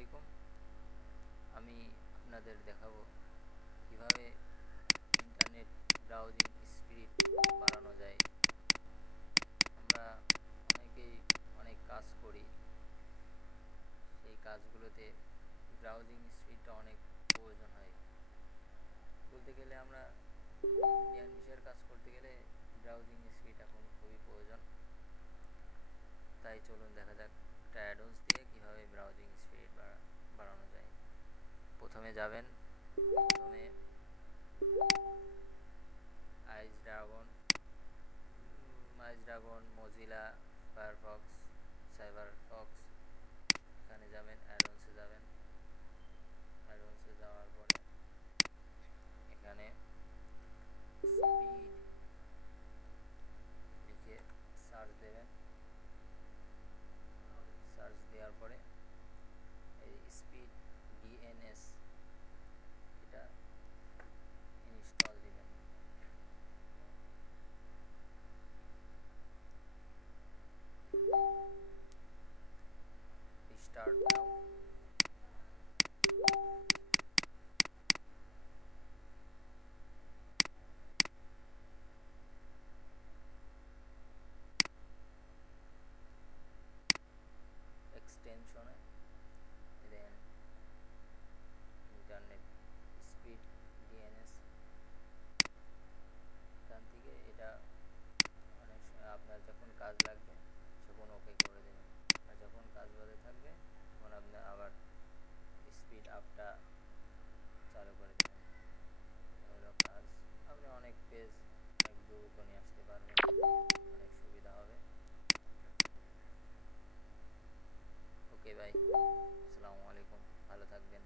আলাইকুম। আমি আপনাদের দেখাবো কিভাবে ইন্টারনেট ব্রাউজিং স্পিড বাড়ানো যায়। আমরা অনেকেই অনেক কাজ করি, সেই কাজগুলোতে ব্রাউজিং স্পিডটা অনেক প্রয়োজন হয়। বলতে গেলে আমরা ইন্ডিয়ান ভিসার কাজ করতে গেলে ব্রাউজিং স্পিড এখন খুবই প্রয়োজন। তাই চলুন দেখা যাক একটা অ্যাডভান্স দিয়ে কিভাবে ব্রাউজিং স্পিড বাড়ানো যায়। প্রথমে যাবেন, প্রথমে আইস ড্রাগন মজিলা ফায়ারফক্স সাইবারফক্স, এখানে যাবেন, অ্যাডভান্সে যাবেন। অ্যাডভান্সে যাওয়ার পরে এখানে স্পিড লিখে সার্চ দেবেন। সার্চ দেওয়ার পরে এই স্পিড ডিএনএস এটা ইনস্টল দিবেন। স্টার্ট নাও। এক্সটেনশনে দেন ইন্টারনেট স্পিড ডিএনএস, এখান থেকে এটা অনেক সময় আপনার যখন কাজ লাগবে তখন ওকে করে দেবেন, আর যখন কাজ বাদে থাকবে তখন আপনার আবার স্পিড আপটা চালু করে দেবেন। হলো কাজ। আপনি অনেক পেজ অনেক দ্রুত নিয়ে আসতে পারবেন, অনেক সুবিধা হবে। ওকে ভাই, আসসালামু আলাইকুম, ভালো থাকবেন।